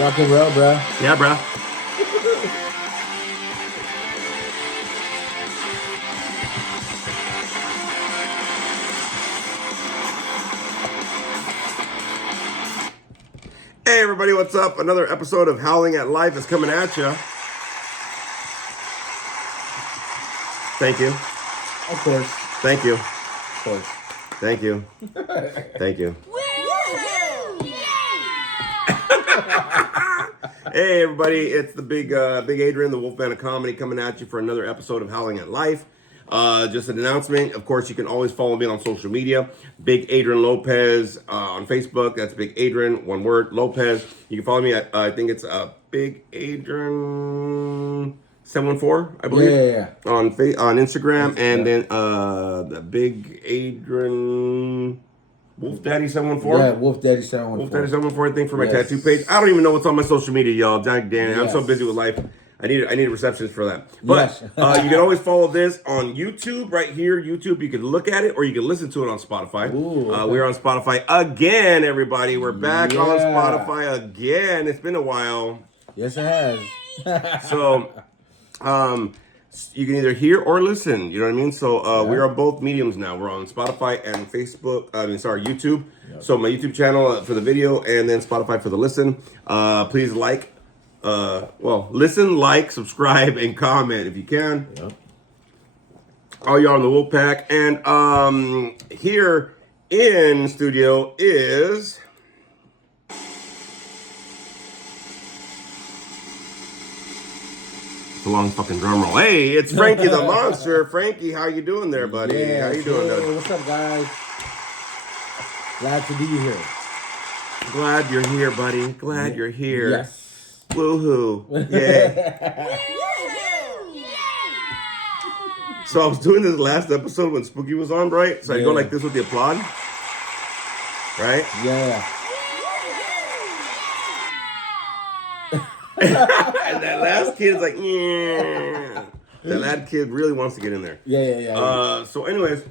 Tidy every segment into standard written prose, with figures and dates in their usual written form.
Rock and roll, bro. Yeah, bro. Hey, everybody, what's up? Another episode of Howling at Life is coming at you. Thank you. Of course. Thank you. Of course. Thank you. Thank you. Hey, everybody, it's the big Adrian, the Wolfman of Comedy, coming at you for another episode of Howling at Life. Just an announcement. Of course, you can always follow me on social media. Big Adrian Lopez on Facebook. That's Big Adrian, one word, Lopez. You can follow me at, I think it's Big Adrian 714, I believe. Yeah. On Instagram. And then the Big Adrian Wolf Daddy 714. Yeah, Wolf Daddy 714. Wolf Daddy 714, I think, for my tattoo page. I don't even know what's on my social media, y'all. Damn, I'm so busy with life. I need a receptionist for that. But you can always follow this on YouTube right here. YouTube, you can look at it or you can listen to it on Spotify. Ooh, okay. We're on Spotify again, everybody. We're back on Spotify again. It's been a while. Yes, it has. So, you can either hear or listen. You know what I mean? So we are both mediums now. We're on Spotify and Facebook. YouTube. Yep. So my YouTube channel for the video, and then Spotify for the listen. Please listen, like, subscribe, and comment if you can. Yep. All y'all in the Wolfpack, and here in studio is. It's a long fucking drum roll. Hey, it's Frankie the Monster. Frankie, how you doing there, buddy? Yeah, how you doing, dude? What's up, guys? Glad to be here. Glad you're here, buddy. Glad you're here. Yes. Woohoo. Yeah. So I was doing this last episode when Spooky was on, right? So I go like this with the applaud. Right? Yeah. And that last kid is like, yeah. That last kid really wants to get in there. Yeah. So anyways,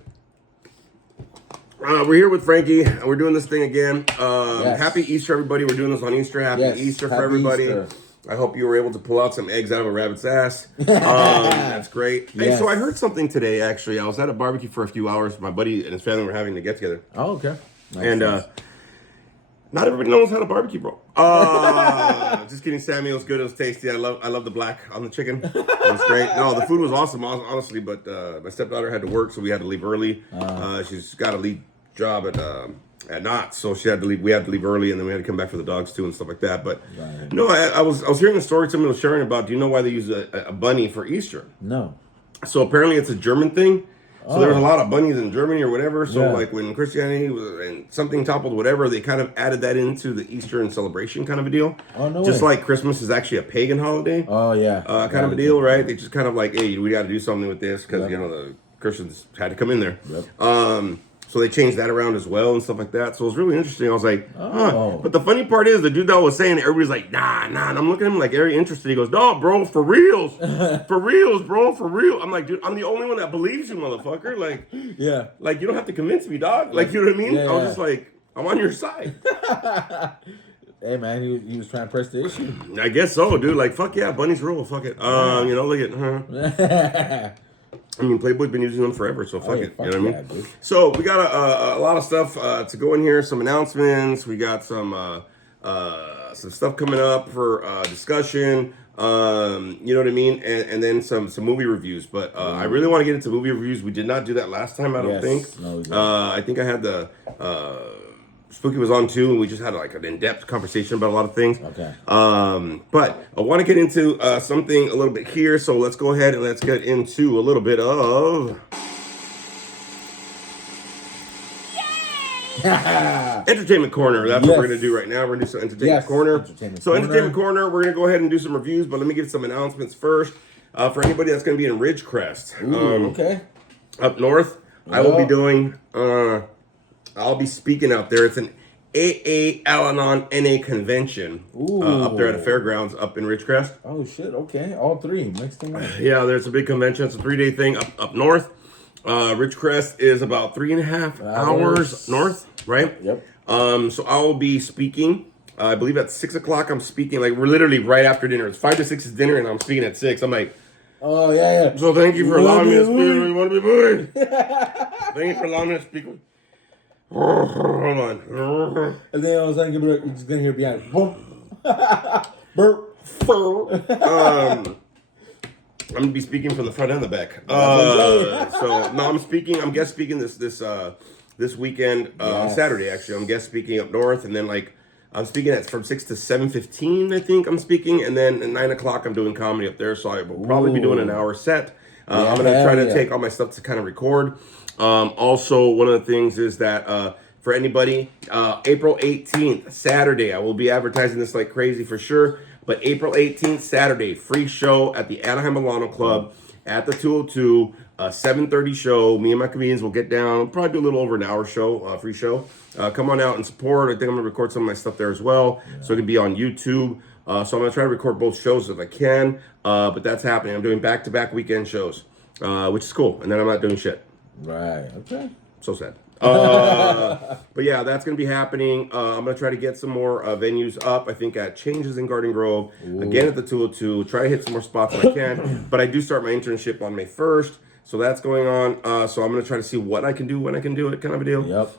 we're here with Frankie, and we're doing this thing again. Happy Easter, everybody. We're doing this on Easter. Happy Easter for everybody. Easter. I hope you were able to pull out some eggs out of a rabbit's ass. That's great. Hey, so I heard something today, actually. I was at a barbecue for a few hours. My buddy and his family were having to get together. Oh, okay. Nice. Not everybody knows how to barbecue, bro. Just kidding, Sammy. It was good. It was tasty. I love the black on the chicken. It was great. No, the food was awesome, honestly. But my stepdaughter had to work, so we had to leave early. She's got a lead job at Knott's, so she had to leave. We had to leave early, and then we had to come back for the dogs too and stuff like that. But no, I was hearing a story somebody was sharing about. Do you know why they use a bunny for Easter? No. So apparently it's a German thing. So there was a lot of bunnies in Germany or whatever. So like when Christianity was, and something toppled whatever, they kind of added that into the Easter and celebration kind of a deal. Oh, no Just way. like Christmas is actually a pagan holiday. Oh, yeah. Kind of a deal, right? They just kind of like, hey, we got to do something with this because, the Christians had to come in there. Yep. So they changed that around as well and stuff like that. So it was really interesting. I was like, huh. But the funny part is the dude that was saying it, everybody's like, nah. And I'm looking at him like very interested. He goes, no, bro, for reals. For reals, bro, for real. I'm like, dude, I'm the only one that believes you, motherfucker. Like, like you don't have to convince me, dog. Like, you know what I mean? I was just like, I'm on your side. Hey, man, he was trying to press the issue. I guess so, dude. Like, fuck yeah, bunnies rule. Fuck it. Look at, I mean, Playboy's been using them forever, so fuck it. You know what I mean? Dude. So we got a lot of stuff to go in here. Some announcements. We got some stuff coming up for discussion. You know what I mean? And then some movie reviews. But I really want to get into movie reviews. We did not do that last time, I don't think. No, we didn't. I think I had the Spooky was on too, and we just had like an in-depth conversation about a lot of things. Okay. But I want to get into something a little bit here, so let's go ahead and let's get into a little bit of Entertainment Corner. That's what we're going to do right now. We're going to do some Entertainment Corner. Entertainment Corner, we're going to go ahead and do some reviews, but let me give some announcements first. For anybody that's going to be in Ridgecrest. Okay. Up north, I will be doing... I'll be speaking out there. It's an AA Al-Anon NA convention up there at the fairgrounds up in Ridgecrest. Oh, shit. Okay. All three mixed in. Yeah, there's a big convention. It's a 3-day thing up north. Ridgecrest is about 3.5 hours north, right? Yep. So I will be speaking I believe at 6 o'clock I'm speaking. Like we're literally right after dinner. It's 5 to 6 is dinner, and I'm speaking at 6. I'm like, oh yeah. So thank you for allowing me to speak. You want to be moving? Thank you for allowing me to speak. Hold on. And then all of a sudden you're just gonna hear behind. Boom. Burp. I'm gonna be speaking from the front and the back. So no, I'm guest speaking this weekend, Saturday actually. I'm guest speaking up north, and then like I'm speaking at from 6 to 7:15. I think I'm speaking, and then at 9 o'clock I'm doing comedy up there. So I will probably be doing an hour set. I'm gonna try to take all my stuff to kind of record. Also, one of the things is that for anybody, April 18th, Saturday, I will be advertising this like crazy for sure. But April 18th, Saturday, free show at the Anaheim Milano Club at the 202, 7:30 show. Me and my comedians will get down. We'll probably do a little over an hour show, free show. Come on out and support. I think I'm going to record some of my stuff there as well. So it can be on YouTube. So I'm going to try to record both shows if I can. But that's happening. I'm doing back-to-back weekend shows, which is cool. And then I'm not doing shit. Right. Okay. So sad. But yeah, that's going to be happening. I'm going to try to get some more venues up. I think at Changes in Garden Grove, again at the 202. Try to hit some more spots if I can. But I do start my internship on May 1st. So that's going on. So I'm going to try to see what I can do when I can do it, kind of a deal. Yep.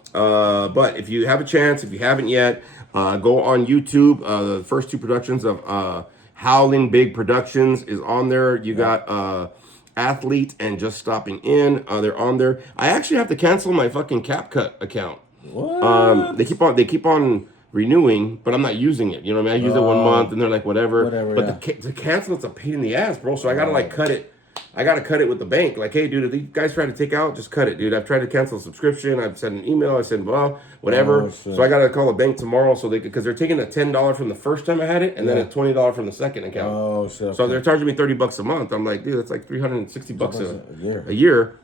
But if you have a chance, if you haven't yet, go on YouTube. The first two productions of Howling Big Productions is on there. You got... Athlete and Just Stopping In, they're on there. I actually have to cancel my fucking CapCut account. What? They keep on renewing, but I'm not using it. You know what I mean? I use it 1 month, and they're like whatever. But to cancel it's a pain in the ass, bro. So I gotta like cut it. I gotta cut it with the bank. Like, hey, dude, if these guys try to take out, just cut it, dude. I've tried to cancel a subscription. I've sent an email. I said, well, whatever. So I gotta call the bank tomorrow because they're taking a $10 from the first time I had it, and then a $20 from the second account. Oh shit. So they're charging me $30 a month. I'm like, dude, that's like $360 a year.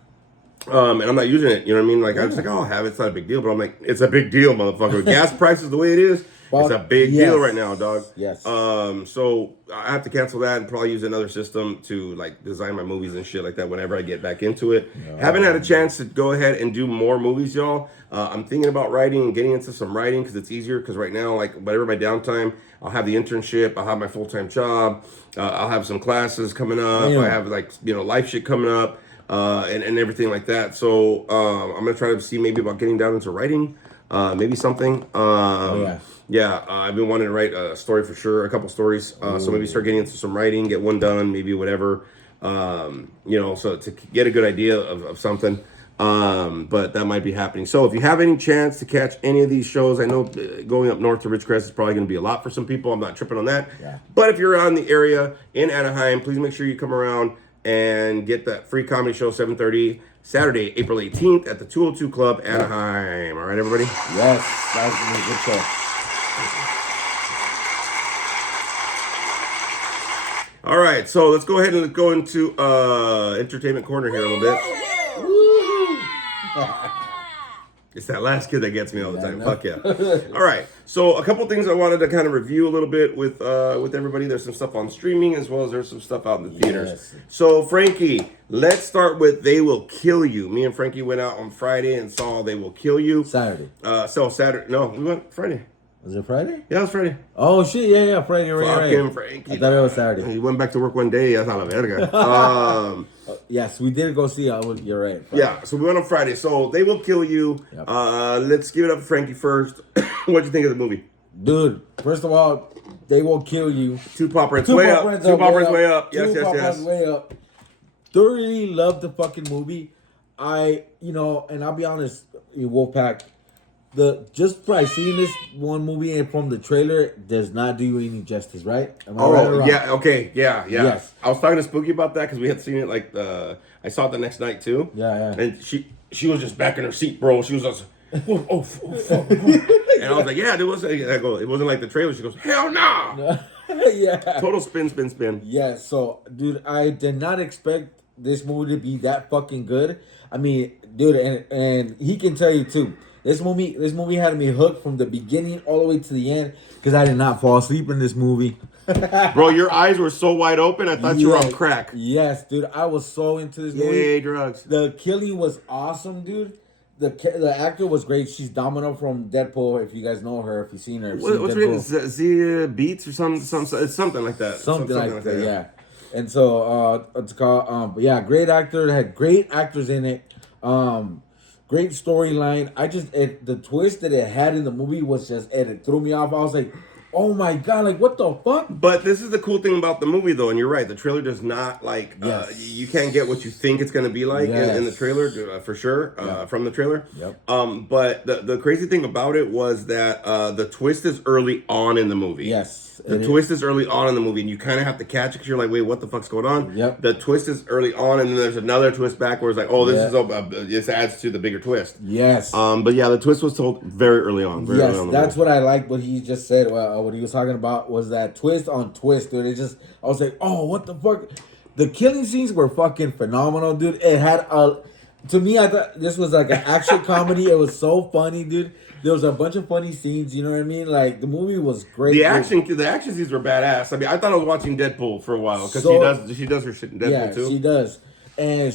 And I'm not using it. You know what I mean? Like, I was like, oh, I'll have it. It's not a big deal. But I'm like, it's a big deal, motherfucker. Gas prices the way it is. It's a big deal right now, dog. Yes. So I have to cancel that and probably use another system to like design my movies and shit like that whenever I get back into it. Haven't had a chance to go ahead and do more movies, y'all. I'm thinking about writing and getting into some writing because it's easier. Because right now, like whatever my downtime, I'll have the internship, I'll have my full-time job, I'll have some classes coming up, I have like life shit coming up, and everything like that. So I'm gonna try to see maybe about getting down into writing, maybe something. I've been wanting to write a story for sure, a couple stories. So maybe start getting into some writing, get one done, maybe whatever. So to get a good idea of something. But that might be happening. So if you have any chance to catch any of these shows, I know going up north to Ridgecrest is probably going to be a lot for some people. I'm not tripping on that. But if you're around the area in Anaheim, please make sure you come around and get that free comedy show 7:30 Saturday, April 18th at the 202 Club, Anaheim. All right, everybody? Yes, that was going to be a good show. All right, so let's go ahead and go into entertainment corner here a little bit. It's that last kid that gets me all the time. Fuck yeah. All right, so a couple things I wanted to kind of review a little bit with everybody. There's some stuff on streaming as well as there's some stuff out in the theaters. So Frankie, let's start with They Will Kill You. Me and Frankie went out on Friday and saw They Will Kill You. Saturday. Saturday. No, we went Friday. Was it Friday? Yeah, it was Friday. Oh shit! Yeah, Friday. Fucking Frankie. I thought it was Saturday. He went back to work one day. That's not a verga. Yes, we did go see. You're right. Friday. Yeah, so we went on Friday. So They Will Kill You. Yep. Let's give it up to Frankie first. What'd you think of the movie? Dude, first of all, They Will Kill You. Two pop rents way up. Two pop rents way up. Yes. Way up. Thoroughly loved the fucking movie. And I'll be honest, Wolfpack. Just by seeing this one movie and from the trailer does not do you any justice, right? Am I right or wrong? Yeah, okay, yeah. Yes. I was talking to Spooky about that because we had seen it I saw it the next night too. Yeah. And she was just back in her seat, bro. She was just, oh fuck. And I was like, yeah, it wasn't like the trailer. She goes, hell no. Yeah. Total spin. Yeah, so dude, I did not expect this movie to be that fucking good. I mean, dude, and he can tell you too. This movie had me hooked from the beginning all the way to the end because I did not fall asleep in this movie. Bro, your eyes were so wide open, I thought you were on crack. Yes, dude, I was so into this movie. Yay, drugs. The killing was awesome, dude. the actor was great. She's Domino from Deadpool. If you guys know her, if you've seen her, What's her name? Zia Beats or something? It's something like that. something like that. Yeah. And so it's called. But yeah, great actor. It had great actors in it. Great storyline. The twist that it had in the movie was just it threw me off. I was like, oh my god, like what the fuck? But this is the cool thing about the movie, though, and you're right. The trailer does not like you can't get what you think it's going to be like in the trailer for sure from the trailer. Yep. But the crazy thing about it was that the twist is early on in the movie. Yes. The twist is early on in the movie, and you kind of have to catch it because you're like, wait, what the fuck's going on? Yep. The twist is early on, and then there's another twist back where it's like, oh, this adds to the bigger twist. Yes. But yeah, the twist was told very early on. Very early on that's what I like. What he just said, what he was talking about was that twist on twist, dude. I was like, oh, what the fuck? The killing scenes were fucking phenomenal, dude. It had to me, I thought this was like an action comedy. It was so funny, dude. There was a bunch of funny scenes, you know what I mean? Like the movie was great. The action scenes were badass. I mean, I thought I was watching Deadpool for a while because she does her shit in Deadpool too. Yeah, she does. And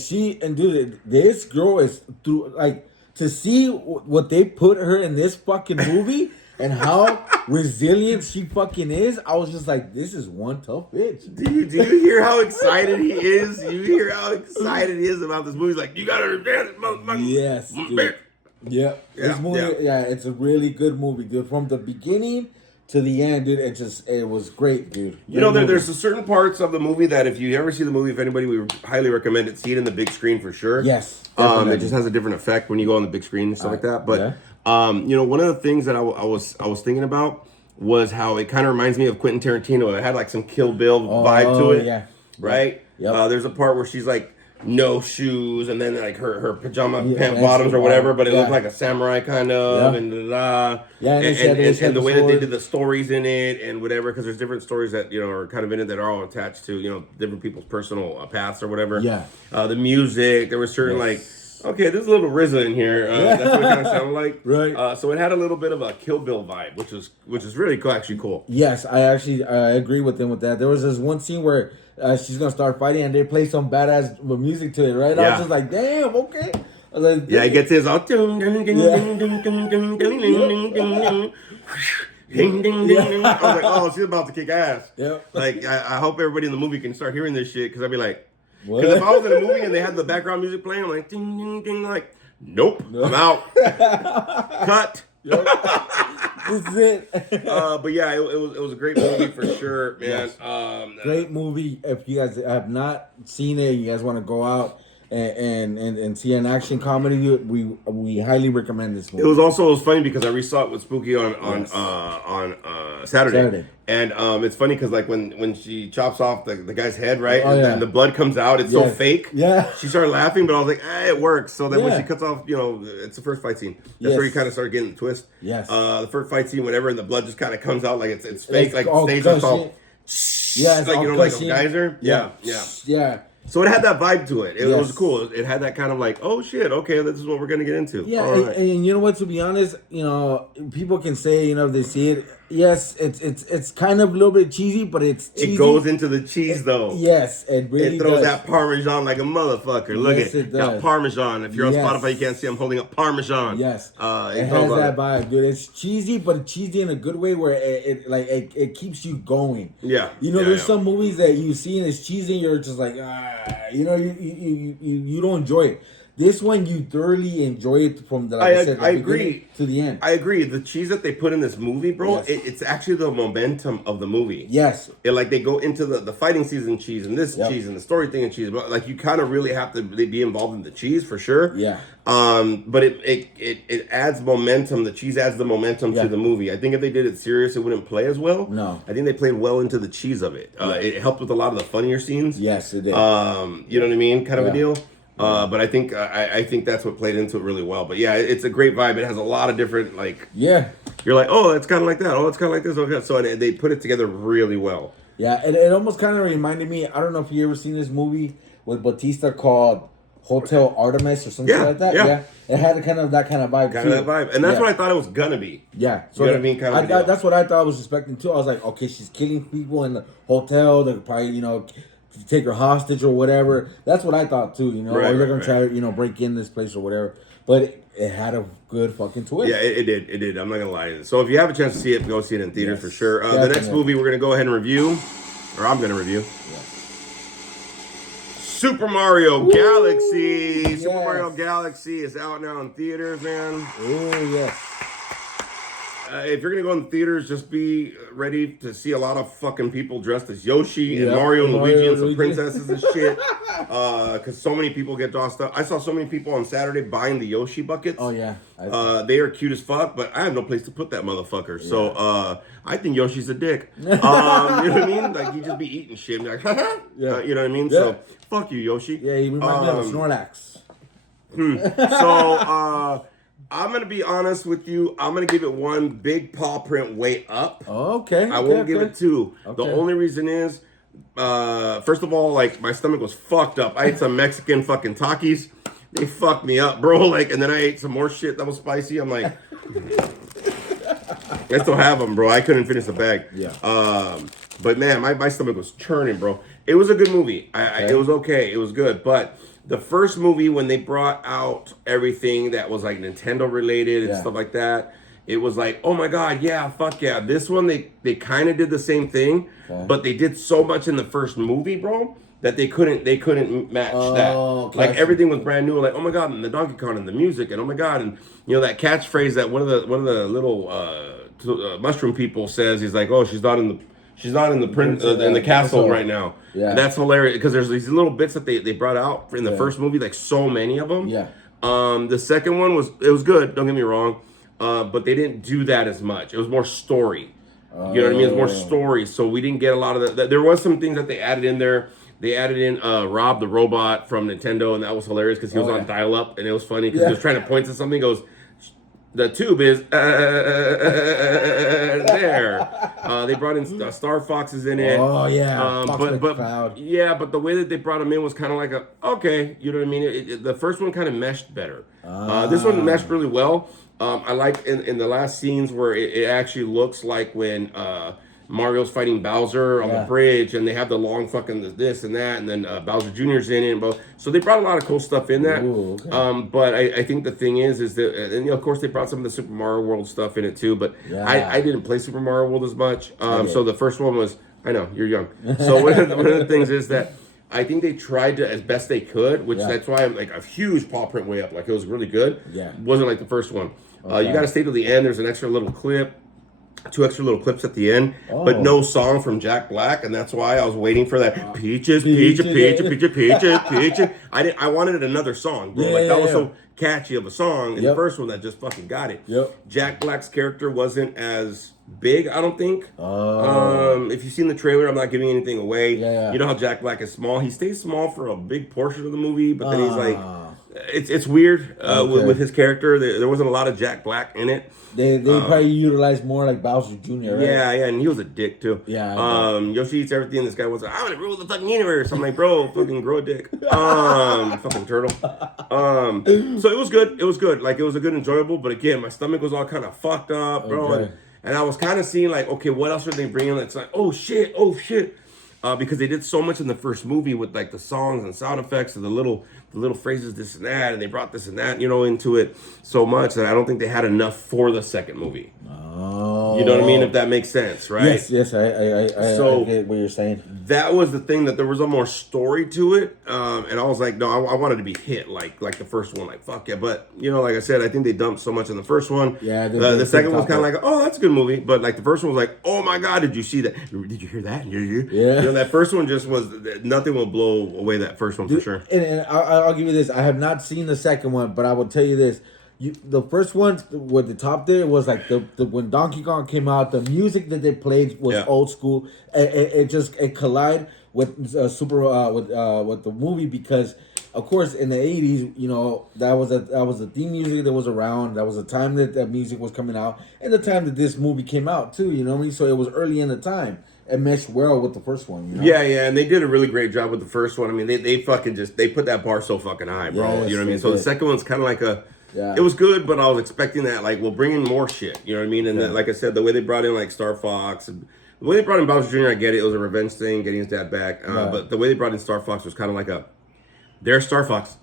dude, this girl is through like to see what they put her in this fucking movie and how resilient she fucking is. I was just like, this is one tough bitch. Do you hear how excited he is? You hear how excited he is about this movie? He's like, you gotta understand this motherfucker. Yes, dude. Yeah, this movie, it's a really good movie, dude. From the beginning to the end, dude, it was great, dude. You know, there's certain parts of the movie that if you ever see the movie, if anybody, we highly recommend it. See it in the big screen for sure. Yes, it just has a different effect when you go on the big screen and stuff like that. But you know, one of the things that I was thinking about was how it kind of reminds me of Quentin Tarantino. It had like some Kill Bill vibe to it. Yeah, right. Yep. There's a part where she's like, no shoes, and then like her pajama pant bottoms or whatever, but it looked like a samurai kind of, and and the way that they did the stories in it and whatever, because there's different stories that are kind of in it that are all attached to different people's personal paths or whatever. Yeah. The music, there was certain like, okay, there's a little RZA in here. That's what it kind of sounded like. Right. So it had a little bit of a Kill Bill vibe, which is really cool, actually cool. Yes, I agree with them with that. There was this one scene where she's gonna start fighting and they play some badass music to it, right? I was just like, damn, okay. I was like, he gets his all. I was like, oh, she's about to kick ass. Yep. Like, I hope everybody in the movie can start hearing this shit, because I'd be like, because if I was in a movie and they had the background music playing, I'm like, ding, ding, ding, like, nope. I'm out. Cut. This is it. But yeah, it was a great movie for sure, man. Yes. Great movie. If you guys have not seen it, you guys want to go out and see an action comedy, we highly recommend this movie. It was funny because I resaw it with Spooky on Saturday. And it's funny because like when she chops off the guy's head, right, and the blood comes out, it's so fake. Yeah, she started laughing, but I was like, it works. So then when she cuts off, it's the first fight scene. That's where you kind of start getting the twist. Yes. The first fight scene, whatever, and the blood just kind of comes out like it's fake, like stays all. Yeah, it's like like a geyser. Yeah. So it had that vibe to it. It was cool. It had that kind of like, oh shit, okay, this is what we're gonna get into. Yeah, and you know what? To be honest, people can say, if they see it, yes, it's kind of a little bit cheesy, but it's cheesy. It goes into the cheese though. Yes, it really throws does. that Parmesan like a motherfucker. Look at it. Got Parmesan. If you're on Spotify, you can't see I'm holding up Parmesan. Yes. It has that vibe, dude. It's cheesy, but cheesy in a good way where it keeps you going. Yeah. There's some movies that you see and it's cheesy and you're just like, you don't enjoy it. This one, you thoroughly enjoy it from the beginning to the end. I agree. The cheese that they put in this movie, bro, it's actually the momentum of the movie. Yes. They go into the fighting season cheese and this cheese and the story thing and cheese. But like you kind of really have to be involved in the cheese for sure. Yeah. But it adds momentum. The cheese adds the momentum to the movie. I think if they did it serious, it wouldn't play as well. No. I think they played well into the cheese of it. It helped with a lot of the funnier scenes. Yes, it did. You know what I mean? Kind of a deal. But I think that's what played into it really well. But yeah, it's a great vibe. It has a lot of different You're like, oh, it's kind of like that. Oh, it's kind of like this. Okay, so they put it together really well. Yeah, it almost kind of reminded me. I don't know if you ever seen this movie with Batista called Hotel Artemis or something like that. Yeah, it had that kind of vibe. Kind of that vibe, and that's what I thought it was gonna be. Yeah, so you know what I mean. Kind of. That's what I thought I was expecting too. I was like, okay, she's killing people in the hotel. They're probably take her hostage or whatever. That's what I thought too, or they're gonna try to break in this place or whatever. but it had a good fucking twist. Yeah, it did. I'm not gonna lie. So if you have a chance to see it, go see it in theaters Yes, for sure. The next definitely. movie we're gonna go ahead and review, or I'm gonna review, Yeah. Super Mario Galaxy. Super yes. Mario Galaxy is out now in theaters, man. Oh yes. If you're gonna go in theaters, just be ready to see a lot of fucking people dressed as Yoshi and Yep, Mario and Luigi and some Luigi. princesses and shit. Because so many people get dressed up. I saw so many people on Saturday buying the Yoshi buckets. Oh yeah. They are cute as fuck, but I have no place to put that motherfucker. So I think Yoshi's a dick. You know what I mean? Like he just be eating shit. And be like, Yeah. You know what I mean? Yeah. So fuck you, Yoshi. Yeah, he reminds me of Snorlax. So I'm gonna be honest with you. I'm gonna give it one big paw print way up. Okay. I won't give it two. The Okay. only reason is, first of all, like my stomach was fucked up. I ate some Mexican fucking Takis. They fucked me up, bro. Like, and then I ate some more shit that was spicy. I'm like, I still have them, bro. I couldn't finish the bag. Yeah. But man, my stomach was churning, bro. It was a good movie. It was okay. It was good. But the first movie, when they brought out everything that was like Nintendo related and stuff like that, it was like, oh my god, yeah, fuck yeah. This one, they kind of did the same thing, but they did so much in the first movie, bro, that they couldn't match that. Like everything was brand new. Like, oh my god, and the Donkey Kong and the music, and oh my god, and you know that catchphrase that one of the little mushroom people says. He's like, oh, she's not in the in the castle right now. Yeah. And that's hilarious because there's these little bits that they brought out in the first movie, like so many of them. Yeah. The second one was good. Don't get me wrong, but they didn't do that as much. It was more story. You know what I mean? It's more story. So we didn't get a lot of that. There was some things that they added in there. They added in Rob the robot from Nintendo, and that was hilarious because he was on dial-up, and it was funny because he was trying to point to something. He goes, the tube is there. They brought in Star Foxes in it. Oh yeah. But Cloud. yeah, but the way that they brought him in was kind of like okay, you know what I mean? The first one kind of meshed better. This one meshed really well. I like in the last scenes where it actually looks like when Mario's fighting Bowser on the bridge, and they have the long fucking this and that, and then Bowser Jr.'s in it. So they brought a lot of cool stuff in that. Ooh, okay. But I think the thing is that, and of course they brought some of the Super Mario World stuff in it too. But I didn't play Super Mario World as much. So the first one was, I know you're young. So one of the things is that I think they tried to as best they could, which that's why I'm like a huge paw print way up. Like it was really good. Yeah. Wasn't like the first one. You got to stay till the end. There's an extra little clip. 2 extra little clips at the end, but no song from Jack Black, and that's why I was waiting for that peaches. I wanted another song, bro. That was so catchy of a song in the first one that just fucking got it. Jack Black's character wasn't as big, I don't think. If you've seen the trailer, I'm not giving anything away. You know how Jack Black is small. He stays small for a big portion of the movie, but then he's like, it's weird with his character. There wasn't a lot of Jack Black in it. They probably utilized more like Bowser Jr., right? Yeah, and he was a dick too. Yoshi eats everything. This guy was like, I'm gonna rule the fucking universe. I'm like, bro, fucking grow a dick. Fucking turtle. So it was good. It was good. Like it was a good enjoyable, but again, my stomach was all kind of fucked up, bro. And I was kind of seeing like, okay, what else are they bringing? It's like, oh shit. Because they did so much in the first movie with like the songs and sound effects and the little phrases, this and that, and they brought this and that, into it so much that I don't think they had enough for the second movie. You know what I mean? If that makes sense, right? Yes, I get what you're saying. That was the thing, that there was a more story to it, and I was like, no, I wanted to be hit like the first one, like fuck yeah. But like I said, I think they dumped so much in the first one. Yeah, the second one was kind of like, oh, that's a good movie, but like the first one was like, oh my god, did you see that? Did you hear that? Yeah. That first one just was, nothing will blow away that first one for sure. And I'll give you this. I have not seen the second one, but I will tell you this. The first one with the top there was like the when Donkey Kong came out, the music that they played was old school. It collided with with the movie because, of course, in the 80s, that was the theme music that was around. That was the time that music was coming out, and the time that this movie came out too. You know what I mean? So it was early in the time. It meshed well with the first one. Yeah, and they did a really great job with the first one. I mean, they fucking they put that bar so fucking high, bro. Yes, you know what I mean? So the second one's kind of like it was good, but I was expecting that, like, we'll bring in more shit. You know what I mean? And then, like I said, the way they brought in, like, Star Fox, and the way they brought in Bowser Jr., I get it. It was a revenge thing, getting his dad back. But the way they brought in Star Fox was kind of like there's Star Fox.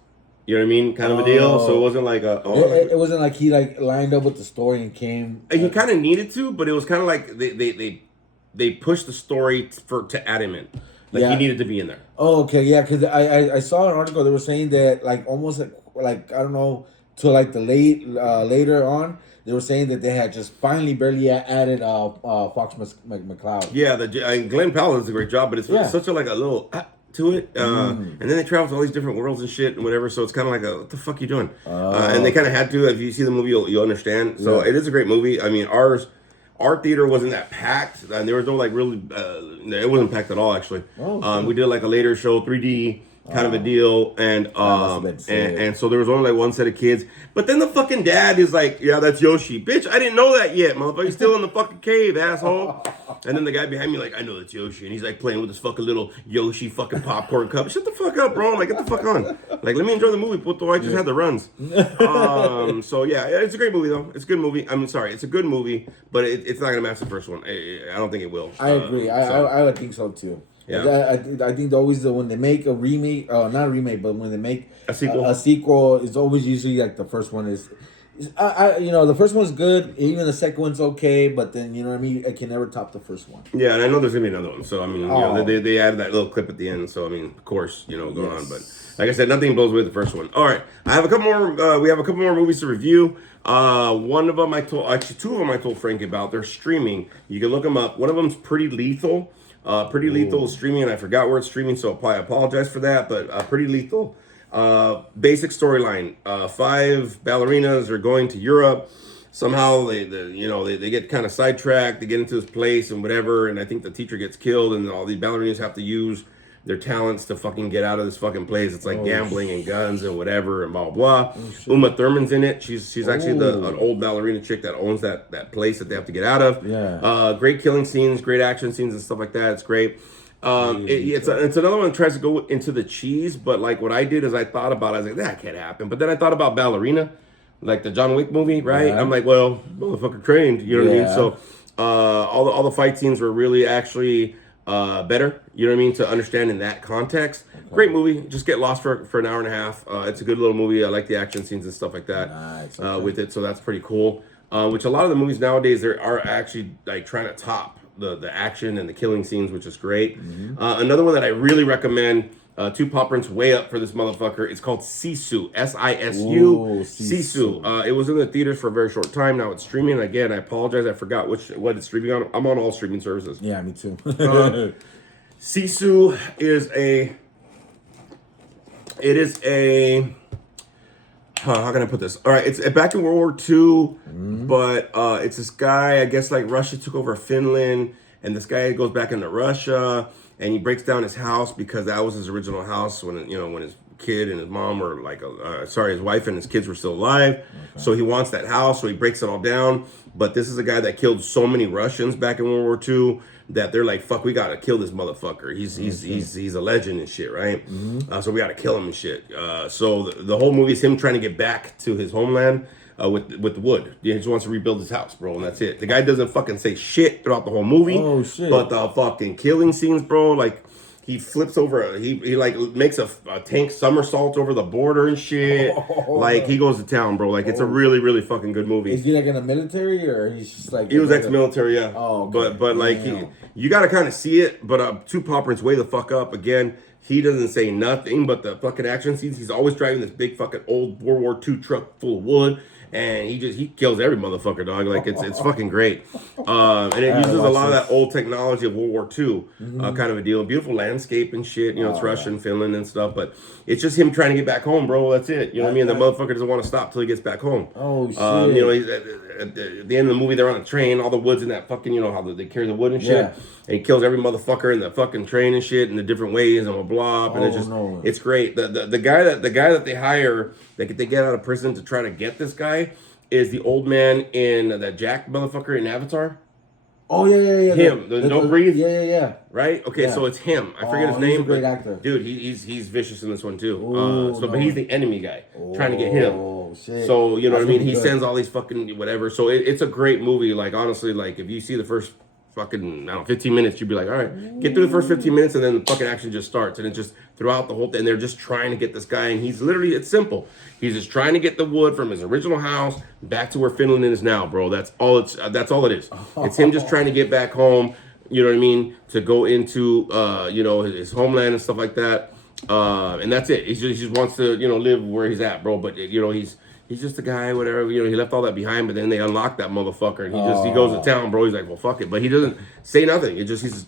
You know what I mean? Kind of a deal. So it wasn't like It wasn't like he like lined up with the story and came. He kind of needed to, but it was kind of like they pushed the story to add him in. Like he needed to be in there. Oh, okay, yeah, because I saw an article that was saying that like almost like I don't know to like the later on they were saying that they had just finally barely added Fox McCloud. Yeah, Glenn Powell does a great job, but it's such a like a little to it, and then they travel to all these different worlds and shit and whatever. So it's kind of like what the fuck you doing? And they kind of had to. If you see the movie, you'll understand. So it is a great movie. I mean, our theater wasn't that packed, and there was no like really. It wasn't packed at all actually. We did like a later show, 3D kind of a deal, and so there was only like one set of kids. But then the fucking dad is like, "Yeah, that's Yoshi, bitch. I didn't know that yet, motherfucker. He's still in the fucking cave, asshole." And then the guy behind me like, "I know that's Yoshi," and he's like playing with his fucking little Yoshi fucking popcorn cup. Shut the fuck up, bro. I'm like, get the fuck on. Like, let me enjoy the movie. Puto, I just had the runs. So yeah, it's a great movie though. It's a good movie. I'm sorry, it's a good movie, but it's not gonna match the first one. I don't think it will. I agree. I would think so too. Yeah. I think always when they make a remake, not a remake, but when they make a sequel, it's always usually like the first one is. The first one's good. Even the second one's okay, but then you know what I mean. It can never top the first one. Yeah, and I know there's gonna be another one. So I mean, they added that little clip at the end. So I mean, of course, going on. But like I said, nothing blows away the first one. All right, I have a couple more. We have a couple more movies to review. One of them two of them I told Frank about. They're streaming. You can look them up. One of them's Pretty Lethal. Pretty Lethal is streaming, and I forgot where it's streaming, so I apologize for that. But Pretty Lethal, basic storyline: 5 ballerinas are going to Europe. Somehow they get kind of sidetracked. They get into this place and whatever, and I think the teacher gets killed, and all these ballerinas have to use their talents to fucking get out of this fucking place. It's like gambling and guns and whatever and blah blah. Uma Thurman's in it. She's actually an old ballerina chick that owns that place that they have to get out of. Yeah. Great killing scenes, great action scenes and stuff like that. It's great. It's another one that tries to go into the cheese, but like what I did is I thought about it, I was like, that can't happen. But then I thought about Ballerina, like the John Wick movie, right? I'm like, well, motherfucker trained, you know what I mean? So all the fight scenes were really actually better, you know what I mean, to understand in that context. Great movie. Just get lost for an hour and a half. It's a good little movie. I like the action scenes and stuff like that with it, so that's pretty cool. Which a lot of the movies nowadays they are actually like trying to top the action and the killing scenes, which is great. Another one that I really recommend. 2 pop prints way up for this motherfucker. It's called Sisu. Sisu. Sisu. It was in the theaters for a very short time. Now it's streaming. Again, I apologize. I forgot what it's streaming on. I'm on all streaming services. Yeah, me too. Sisu is a. It is a. How can I put this? All right, it's back in World War II, but it's this guy. I guess like Russia took over Finland, and this guy goes back into Russia. And he breaks down his house because that was his original house when his kid and his mom were like, his wife and his kids were still alive. So he wants that house, so he breaks it all down. But this is a guy that killed so many Russians back in World War II that they're like, fuck, we gotta kill this motherfucker. He's a legend and shit, right? So we gotta kill him and shit. So the whole movie is him trying to get back to his homeland. With wood. He just wants to rebuild his house, bro, and that's it. The guy doesn't fucking say shit throughout the whole movie. Oh, shit. But the fucking killing scenes, bro, like he flips over, he like makes a tank somersault over the border and shit. Like he goes to town, bro. Like it's a really, really fucking good movie. Is he like in the military or he's just like? He was ex-military, yeah. Oh, okay. But like you got to kind of see it. But 2 pop prints way the fuck up again. He doesn't say nothing, but the fucking action scenes. He's always driving this big fucking old World War II truck full of wood. And he kills every motherfucker, dog. Like it's fucking great. And it uses a lot of that old technology of World War II, kind of a deal. Beautiful landscape and shit. It's Russia and Finland and stuff. But it's just him trying to get back home, bro. That's it. You know what I mean? The motherfucker doesn't want to stop till he gets back home. Oh shit. He's at the end of the movie, they're on a train. All the wood's in that fucking, how they carry the wood and shit. Yeah. And he kills every motherfucker in the fucking train and shit in the different ways and blah blah. And it's great. The guy that they hire, that they get out of prison to try to get this guy, is the old man in that Jack motherfucker in Avatar. Oh yeah. Him, Don't Breathe. Yeah. Right. Okay, so it's him. I forget his name. He's a great actor, dude. He's vicious in this one too. Ooh, but he's the enemy guy trying to get him. Oh shit. So you know what I mean. He sends all these fucking whatever. So it's a great movie. Like honestly, like if you see the first fucking, I don't know, 15 minutes, you'd be like, all right, get through the first 15 minutes and then the fucking action just starts. And it's just throughout the whole thing. They're just trying to get this guy, and he's literally, it's simple. He's just trying to get the wood from his original house back to where Finland is now, bro. That's all it is. It's him just trying to get back home, you know what I mean? To go into, you know, his homeland and stuff like that. And that's it. He just wants to, you know, live where he's at, bro. But, you know, he's just a guy, whatever. You know, he left all that behind, but then they unlocked that motherfucker, and he goes to town, bro. He's like, well, fuck it. But he doesn't say nothing. He's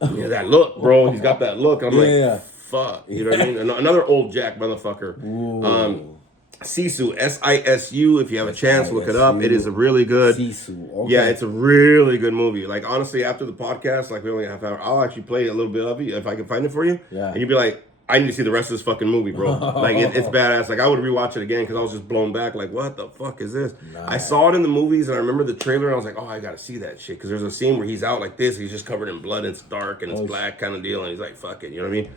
that look, bro. He's got that look. I'm like, fuck. You know what I mean? Another old Jack motherfucker. Sisu, Sisu. If you have a chance, look it up. It is a really good. Sisu. Okay. Yeah, it's a really good movie. Like, honestly, after the podcast, like, we only have a half hour, I'll actually play a little bit of it if I can find it for you. Yeah. And you'd be like, I need to see the rest of this fucking movie, bro. Like, it's badass. Like, I would rewatch it again because I was just blown back. Like, what the fuck is this? Nice. I saw it in the movies, and I remember the trailer, and I was like, oh, I gotta see that shit. Because there's a scene where he's out like this, he's just covered in blood, and it's dark, and it's black kind of deal, and he's like, fuck it, you know what I mean?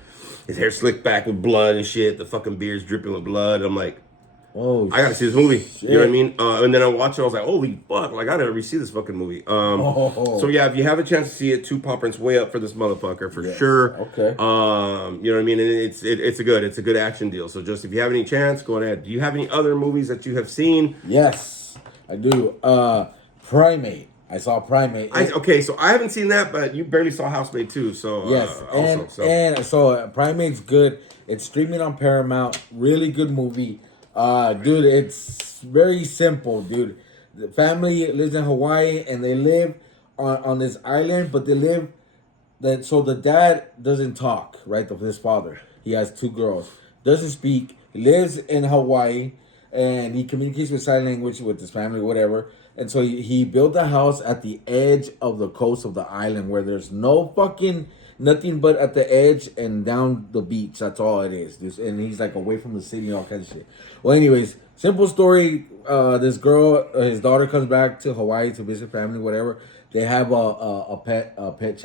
His hair slicked back with blood and shit. The fucking beard's dripping with blood. I'm like, oh, I gotta see this movie. Shit. You know what I mean? And then I watched it. I was like, holy fuck! Like, I gotta re-see this fucking movie. So yeah, if you have a chance to see it, 2 paw prints way up for this motherfucker for sure. Okay. You know what I mean? And it's a good action deal. So just if you have any chance, go ahead. Do you have any other movies that you have seen? Yes, I do. Primate. I saw Primate. Okay, so I haven't seen that, but you barely saw Housemaid too. So yes, Primate's good. It's streaming on Paramount. Really good movie. Dude, it's very simple, dude. The family lives in Hawaii and they live on this island, but so the dad doesn't talk, right? His father. He has 2 girls. Doesn't speak. He lives in Hawaii and he communicates with sign language with his family, whatever. And so he built a house at the edge of the coast of the island where there's nothing but at the edge and down the beach. That's all it is. And he's like away from the city and all kinds of shit. Well, anyways, simple story. This girl, his daughter comes back to Hawaii to visit family, whatever. They have a pet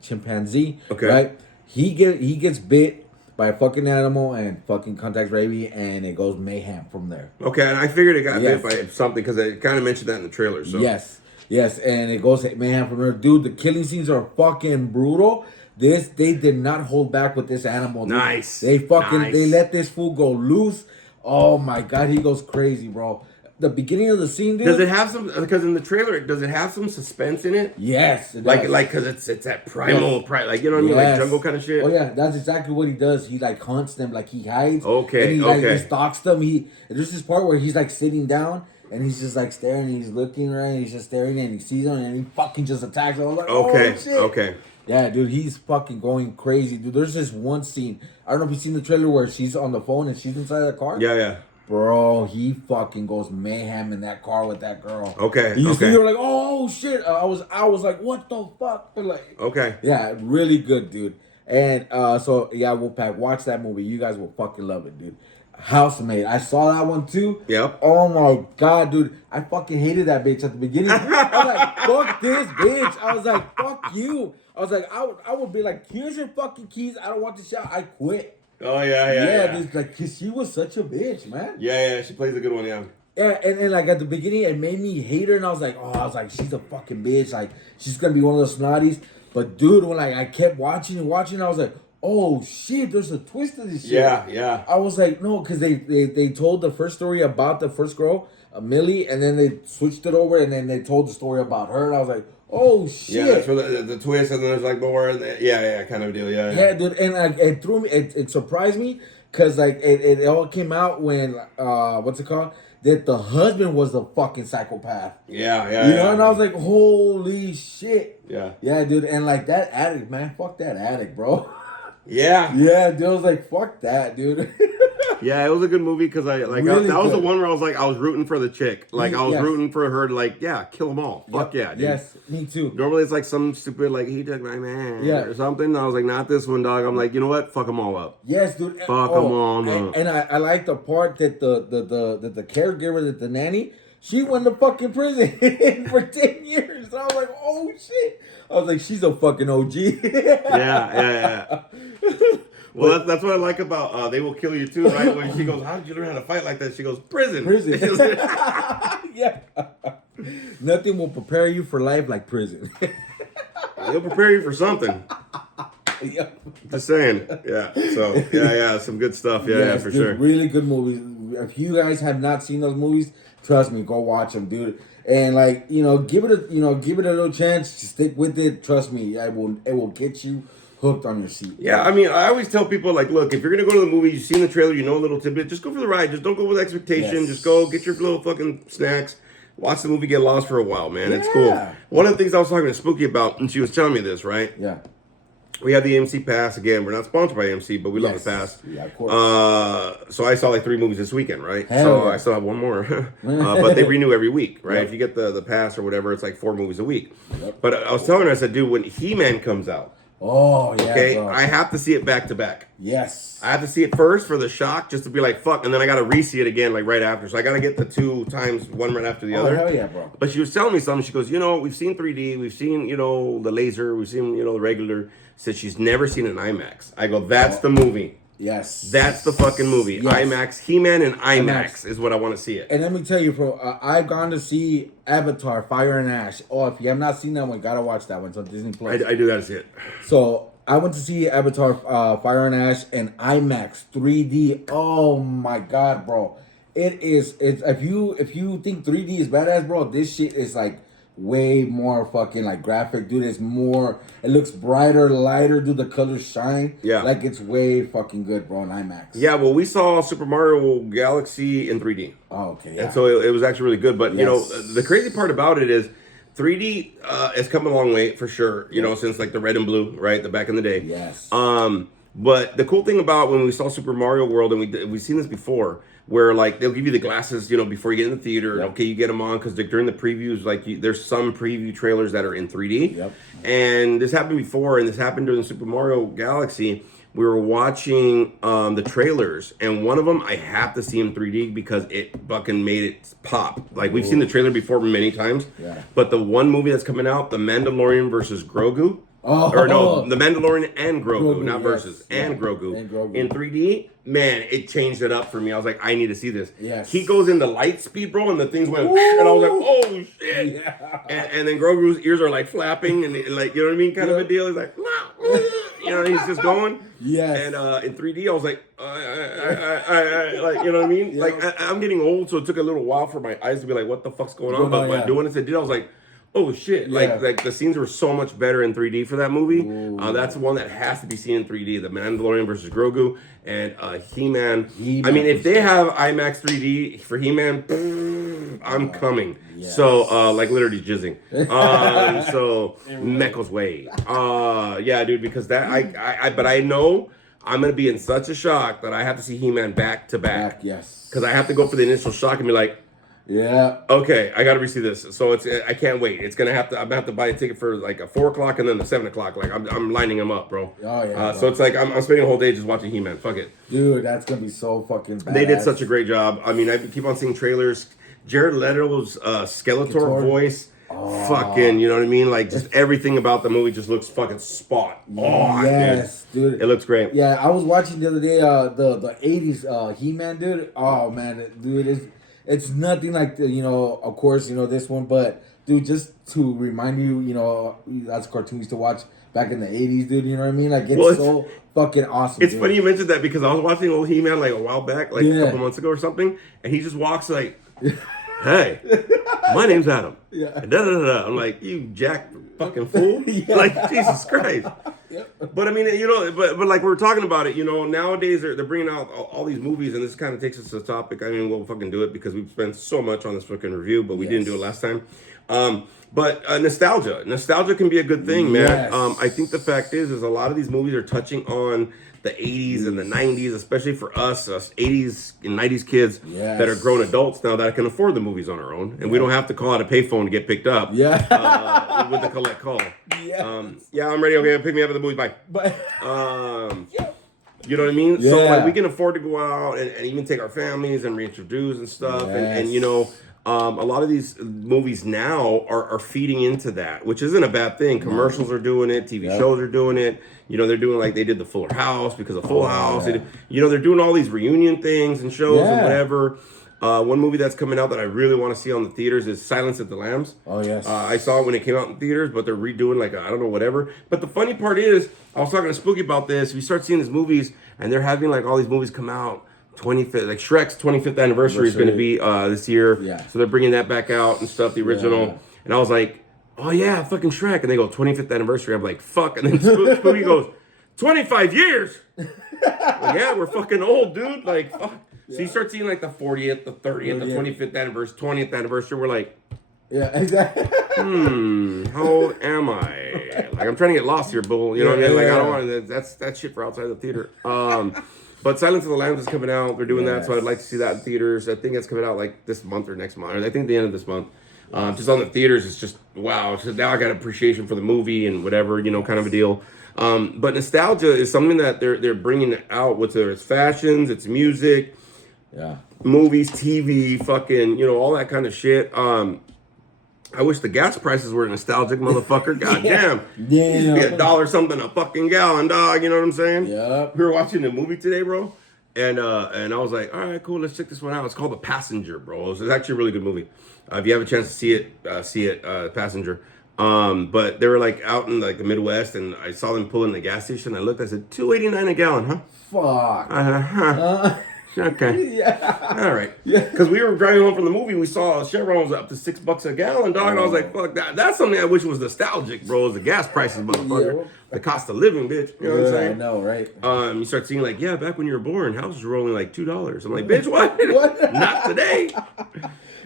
chimpanzee. Okay. Right? He gets bit by a fucking animal and fucking contacts rabies, and it goes mayhem from there. Okay, and I figured it got bit by something because they kind of mentioned that in the trailer. So yes, and it goes mayhem from there. Dude, the killing scenes are fucking brutal. They did not hold back with this animal. Dude. Nice. They let this fool go loose. Oh my god, he goes crazy, bro. The beginning of the scene, dude. Does it have some? Because in the trailer, does it have some suspense in it? Yes, it does. Like because it's that primal, like you know what I mean, like jungle kind of shit. Oh yeah, that's exactly what he does. He like hunts them, like he hides. Okay, and he stalks them. There's this part where he's like sitting down and he's just like staring. He's looking around. He's just staring and he sees them and he fucking just attacks them. I'm like, oh shit. Okay. Yeah, dude, he's fucking going crazy, dude. There's this one scene. I don't know if you've seen the trailer where she's on the phone and she's inside the car. Yeah. Bro, he fucking goes mayhem in that car with that girl. Okay. You see her like, oh shit. I was like, what the fuck? But like, okay. Yeah, really good, dude. And so yeah, Wolfpack, watch that movie. You guys will fucking love it, dude. Housemaid. I saw that one too. Yep. Oh my god, dude. I fucking hated that bitch at the beginning. I was like, fuck this bitch. I was like, fuck you. I was like, I would be like, here's your fucking keys. I don't want the shot. I quit. Oh yeah. Dude, like, cause she was such a bitch, man. Yeah. She plays a good one, yeah. Yeah, and like at the beginning, it made me hate her, and I was like, she's a fucking bitch. Like, she's gonna be one of those snotties. But dude, when like I kept watching, I was like, oh shit, there's a twist to this shit. Yeah. I was like, no, because they told the first story about the first girl, Millie, and then they switched it over, and then they told the story about her, and I was like, oh shit. Yeah, that's for the twist, and then there's like more, yeah, kind of a deal, yeah. Yeah, dude, and it threw me, it surprised me, because like it all came out when, what's it called? That the husband was the fucking psychopath. Yeah. You know, and I was like, holy shit. Yeah. Yeah, dude, and like that addict, man, fuck that addict, bro. Yeah. Yeah, dude, I was like, fuck that, dude. Yeah, it was a good movie because I like really that was the one where I was like, I was rooting for the chick, like I was rooting for her to like, kill them all. Fuck yeah, dude. Yes, me too. Normally it's like some stupid like he took my man, or something. I was like, not this one, dog. I'm like, you know what? Fuck them all up. Yes, dude. Fuck them all up. And I like the part that the caregiver, that the nanny, she went to fucking prison for 10 years. And I was like, oh shit. I was like, she's a fucking OG. Yeah. Well, that's what I like about They Will Kill You Too, right? When she goes, how did you learn how to fight like that? She goes, prison. Yeah. Nothing will prepare you for life like prison. He'll prepare you for something. Yep. Just saying. Yeah. So yeah, some good stuff. Yeah, Yes, for dude, sure. really good movies. If you guys have not seen those movies, trust me, go watch them, dude. And like give it a little chance. Just stick with it. Trust me, it will get you hooked on your seat. Yeah, I mean, I always tell people like, look, if you're gonna go to the movie, you've seen the trailer, you know a little tidbit, just go for the ride. Just don't go with expectation. Yes. Just go get your little fucking snacks. Watch the movie, get lost for a while, man. It's cool. Yeah. One of the things I was talking to Spooky about, and she was telling me this, right? Yeah. We have the AMC Pass. Again, we're not sponsored by AMC, but we love the pass. Yeah, of course. So I saw like 3 movies this weekend, right? Hell So yeah. I still have one more. But they renew every week, right? Yep. If you get the pass or whatever, it's like 4 movies a week. Yep. But I was telling her, I said, dude, when He-Man comes out, Oh yeah. okay, Bro. I have to see it back to back. Yes. I have to see it first for the shock, just to be like, fuck, and then I got to re-see it again, like right after. So I got to get the 2 times, one right after the Oh other. hell yeah, bro. But she was telling me something. She goes, we've seen 3D, we've seen, the laser, we've seen, the regular. Said she's never seen an IMAX. I go, that's the movie. Yes. That's the fucking movie. Yes. IMAX, He-Man and IMAX IMAX. is what I want to see it. And let me tell you, bro, I've gone to see Avatar: Fire and Ash. Oh, if you have not seen that one, gotta watch that one. It's on Disney Plus. I do that as it. So I went to see Avatar: Fire and Ash and IMAX 3D. Oh my god, bro! It's if you think 3D is badass, bro, this shit is like way more fucking like graphic, dude. It looks brighter, lighter, dude. The colors shine. Yeah. Like it's way fucking good, bro, in IMAX. Yeah, well, we saw Super Mario Galaxy in 3D. Oh, okay. Yeah. And so it was actually really good. But, Yes. the crazy part about it is 3D has come a long way for sure, since like the red and blue, right? The back in the day. Yes. But the cool thing about when we saw Super Mario World, and we've seen this before, where like they'll give you the glasses, before you get in the theater. Yep. Okay, you get them on because during the previews, like there's some preview trailers that are in 3D. Yep. And this happened before, and this happened during the Super Mario Galaxy. We were watching the trailers, and one of them I have to see in 3D because it fucking made it pop. Like we've seen the trailer before many times, Yeah. but the one movie that's coming out, The Mandalorian versus Grogu. Oh. Or no, The Mandalorian and Grogu, Grogu, not yes. versus, and Yeah, Grogu. and Grogu. In 3D, man, it changed it up for me. I was like, I need to see this. Yes. He goes into light speed, bro, and the things went, whoosh, and I was like, oh shit. Yeah. And then Grogu's ears are like flapping, and like, you know what I mean, kind of a deal. He's like, he's just going. Yes. And in 3D, I was like, like, you know what I mean? Yeah. Like, I'm getting old, so it took a little while for my eyes to be like, what the fuck's going on? But by doing this, I did. I was like, oh shit! Yeah. Like the scenes were so much better in 3D for that movie. That's one that has to be seen in 3D. The Mandalorian versus Grogu and He-Man. He-Man I mean, if for they sure. have IMAX 3D for He-Man, I'm coming. Yes. So like literally jizzing. So Mecca's way. Yeah, dude, because that but I know I'm gonna be in such a shock that I have to see He-Man back to back. Yes. Because I have to go for the initial shock and be like, Yeah. okay, I gotta re-see this. So I can't wait. I'm gonna have to buy a ticket for like a 4 o'clock and then the 7 o'clock. Like I'm lining them up, bro. Oh, yeah, bro. So it's like I'm spending a whole day just watching He-Man. Fuck it. Dude, that's gonna be so fucking badass. They did such a great job. I mean, I keep on seeing trailers. Jared Leto's Skeletor Skeletor. voice. Fucking, you know what I mean? Like just everything about the movie just looks fucking spot on, Yes, dude. It looks great. Yeah, I was watching the other day the 80s He-Man, dude. Oh man, dude, it's nothing like the, of course, this one, but dude, just to remind you, that's a cartoon we used to watch back in the 80s, dude, you know what I mean? Like it's so fucking awesome. It's dude. funny you mentioned that because I was watching old He-Man like a while back, like a Yeah. couple months ago or something, and he just walks like, hey, my name's Adam. Yeah. Da, da, da, da. I'm like, you jack fucking fool. Yeah. Like, Jesus Christ. Yep. But I mean, but like we were talking about it, nowadays they're bringing out all these movies, and this kind of takes us to the topic. I mean, we'll fucking do it because we've spent so much on this fucking review, but we didn't do it last time. But nostalgia can be a good thing, man. Yes. I think the fact is a lot of these movies are touching on the 80s and the 90s, especially for us 80s and 90s kids Yes. that are grown adults now that can afford the movies on our own, and we don't have to call out a payphone to get picked up. Yeah. With the collect call. Yes. Yeah, I'm ready. Okay, pick me up at the movies. Bye. But You know what I mean? So Yeah. like we can afford to go out and even take our families and reintroduce and stuff. And Yes. a lot of these movies now are feeding into that, which isn't a bad thing. Commercials are doing it, TV shows are doing it. They're doing like they did the Fuller House because of Full House. yeah. They're doing all these reunion things and shows and Yeah. whatever. One movie that's coming out that I really want to see on the theaters is Silence of the Lambs. Oh yes. I saw it when it came out in theaters, but they're redoing like I don't know whatever. But the funny part is, I was talking to Spooky about this. We start seeing these movies, and they're having like all these movies come out. 25th, like Shrek's 25th anniversary is going to be this year. Yeah. So they're bringing that back out and stuff, the original. Yeah. And I was like, oh yeah, fucking Shrek. And they go 25th anniversary. I'm like, fuck. And then Spooky goes, 25 years. Like, yeah, we're fucking old, dude. Like, fuck. So you start seeing like the 40th, the 30th, the 25th anniversary, 20th anniversary. We're like, yeah, exactly. how old am I? Like, I'm trying to get lost here, bull. You know what I mean? Like, I don't want to. That's shit for outside the theater. But Silence of the Lambs is coming out. They're doing that, so I'd like to see that in theaters. I think it's coming out like this month or next month. Or I think the end of this month. Just on the theaters, it's just wow. So now I got appreciation for the movie and whatever, you know, kind of a deal. But nostalgia is something that they're bringing out with its fashions, its music, movies, TV, fucking, you know, all that kind of shit. I wish the gas prices were nostalgic, motherfucker. God damn. Yeah. Used to be $1 something a fucking gallon, dog. You know what I'm saying? Yep. We were watching a movie today, bro. And I was like, all right, cool, let's check this one out. It's called The Passenger, bro. It's actually a really good movie. If you have a chance to see it, Passenger. But they were like out in like the Midwest, and I saw them pull in the gas station. I looked, I said, $2.89 a gallon, huh? Fuck. Okay. Yeah. All right. Yeah. Because we were driving home from the movie, we saw Chevron was up to $6 a gallon, dog. And I was like, fuck that. That's something I wish was nostalgic, bro. Is the gas prices, motherfucker. Yeah. The cost of living, bitch. You know what I'm saying? I know, right? You start seeing like, yeah, back when you were born, houses were only like $2. I'm like, bitch, what? What? Not today.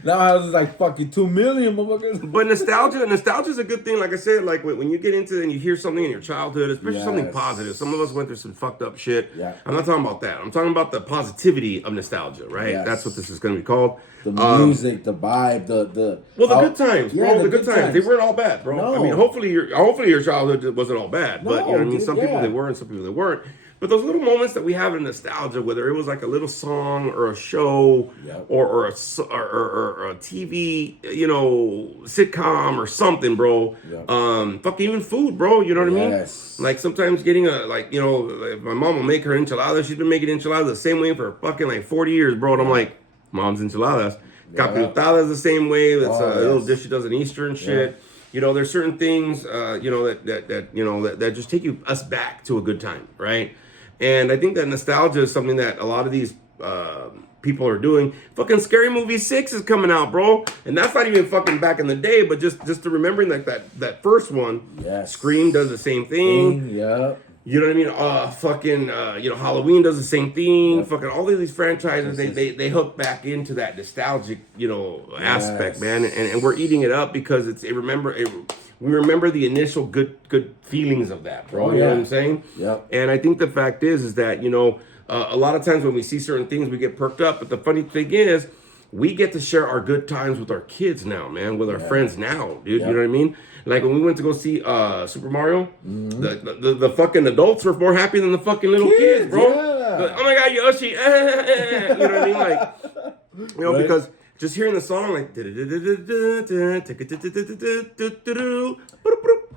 Now houses like fucking 2 million, motherfuckers. But nostalgia is a good thing. Like I said, like when you get into it and you hear something in your childhood, especially something positive. Some of us went through some fucked up shit. Yeah. I'm not talking about that. I'm talking about the positivity of nostalgia, right? Yes. That's what this is going to be called. The music, the vibe, the good times, bro. Yeah, the good times. They weren't all bad, bro. No. I mean, hopefully your childhood wasn't all bad. But you know what I mean? Some people they were and some people they weren't. But those little moments that we have in nostalgia, whether it was like a little song or a show or a TV, you know, sitcom or something, bro. Fucking even food, bro. You know what I mean? Like sometimes getting like my mom will make her enchiladas. She's been making enchiladas the same way for fucking like 40 years, bro. And I'm like, mom's enchiladas. Capirotada is the same way. That's a little dish she does in Easter and shit. Yeah. You know, there's certain things, that just take us back to a good time, right? And I think that nostalgia is something that a lot of these people are doing. Fucking Scary Movie 6 is coming out, bro. And that's not even fucking back in the day, but just to remembering like that first one. Yes. Scream does the same thing. You know what I mean? Halloween does the same thing. Fucking all of these franchises, they hook back into that nostalgic, aspect, man. And we're eating it up because we remember the initial good feelings of that, bro. You know what I'm saying? Yep. And I think the fact is that, a lot of times when we see certain things, we get perked up. But the funny thing is, we get to share our good times with our kids now, man, with our friends now, dude. You know what I mean? Like when we went to go see Super Mario, the fucking adults were more happy than the fucking little kids, bro. Like, oh my God, Yoshi! You know what I mean? Like, because just hearing the song, like, you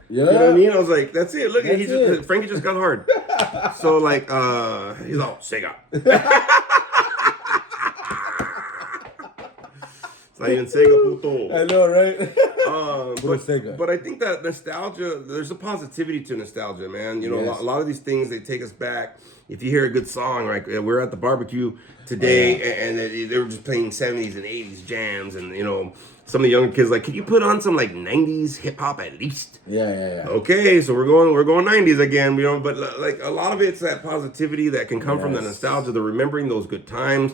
know what I mean? I was like, that's it. Look, Frankie just got hard. So like, he's all Sega. It's not even Sega, puto. I know, right? But I think that nostalgia, there's a positivity to nostalgia, man. A lot of these things, they take us back. If you hear a good song, like we're at the barbecue today, and they were just playing 70s and 80s jams, and some of the younger kids like, can you put on some like 90s hip hop at least? Yeah. Okay, so we're going 90s again, but like a lot of it's that positivity that can come from the nostalgia, the remembering those good times.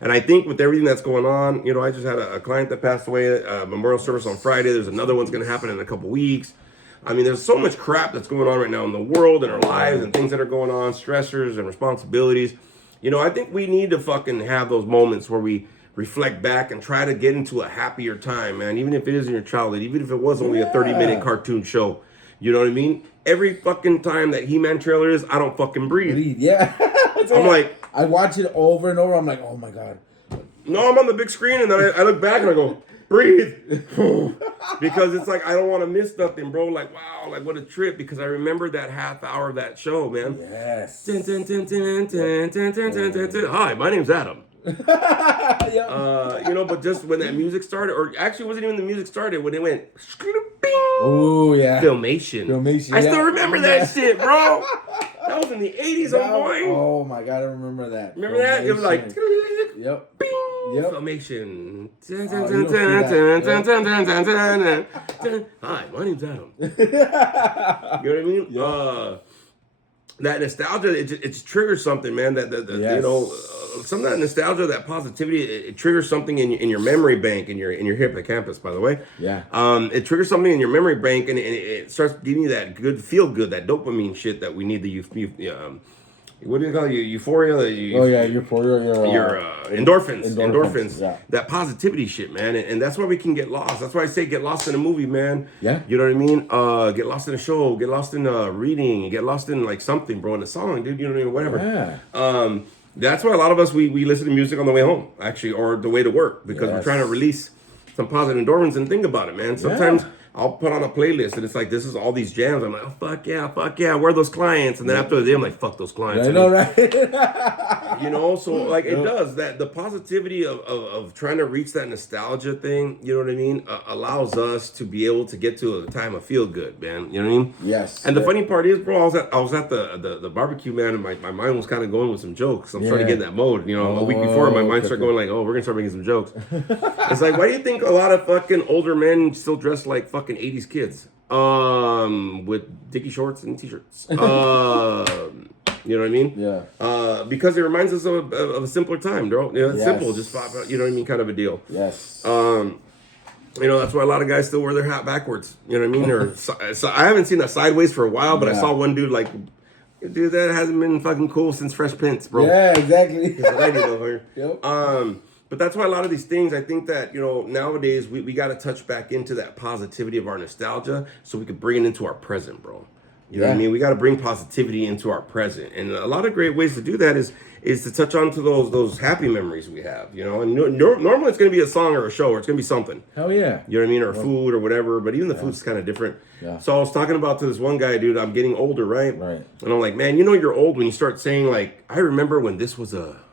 And I think with everything that's going on, I just had a client that passed away, memorial service on Friday. There's another one's going to happen in a couple weeks. I mean, there's so much crap that's going on right now in the world and our lives and things that are going on, stressors and responsibilities. I think we need to fucking have those moments where we reflect back and try to get into a happier time, man. Even if it is in your childhood, even if it was only a 30-minute cartoon show. You know what I mean? Every fucking time that He-Man trailer is, I don't fucking breathe. Yeah. I'm like, I watch it over and over. I'm like, oh my God. No, I'm on the big screen, and then I look back and I go, breathe. Because it's like, I don't want to miss nothing, bro. Like, wow, like what a trip. Because I remember that half hour of that show, man. Yes. Hi, my name's Adam. Yeah. You know, but just when that music started, or actually it wasn't even the music started, when it went, Oh yeah. Filmation. Filmation, I still yeah. remember that shit, bro. That was in the 80s, oh boy. Oh my god, I remember that. Remember that? It was like, Yep. bing, Yep. Filmation. you don't see Hi, my name's Adam. You know what I mean? Yep. That nostalgia, it just triggers something, man. That Yes. you know, some of that nostalgia, that positivity, it triggers something in your memory bank, in your hippocampus, by the way. Yeah. It triggers something in your memory bank, and it starts giving you that good feel good, that dopamine shit that we need. What do you call it? Euphoria. Your endorphins. Yeah. That positivity shit, man, and that's why we can get lost. That's why I say get lost in a movie, man. Yeah. You know what I mean? Get lost in a show, get lost in reading, get lost in like something, bro, in a song, dude. You know what I mean? Whatever. Yeah. That's why a lot of us we listen to music on the way home, actually, or the way to work, because we're Yes. trying to release some positive endorphins. And think about it, man. Sometimes I'll put on a playlist and it's like, this is all these jams. I'm like, oh, fuck yeah, where are those clients? And then after the day, I'm like, fuck those clients. I know, right? You know, so like it does that. The positivity of trying to reach that nostalgia thing, you know what I mean, allows us to be able to get to a time of feel good, man. You know what I mean? Yes. And the funny part is, bro, I was at the barbecue, man, and my mind was kind of going with some jokes. I'm starting to get in that mode. You know, a week before, my mind started going like, oh, we're gonna start making some jokes. It's like, why do you think a lot of fucking older men still dress like fucking 80s kids? With dicky shorts and t-shirts. You know what I mean? Yeah. Because it reminds us of a simpler time, bro. You know, it's Yes. simple, just you know what I mean, kind of a deal. Yes. You know, that's why a lot of guys still wear their hat backwards. You know what I mean? Or so I haven't seen that sideways for a while, but I saw one dude like, dude, that hasn't been fucking cool since Fresh Prince, bro. Yeah, exactly. That's what I did over here. Yep. But that's why a lot of these things, I think that, you know, nowadays we got to touch back into that positivity of our nostalgia so we could bring it into our present, bro. You know what I mean? We got to bring positivity into our present. And a lot of great ways to do that is to touch on to those happy memories we have, you know. And normally it's going to be a song or a show, or it's going to be something. Hell yeah. You know what I mean? Or food or whatever. But even the food's kind of different. Yeah. So I was talking about to this one guy, dude, I'm getting older, right? Right. And I'm like, man, you know you're old when you start saying, like, I remember when this was a...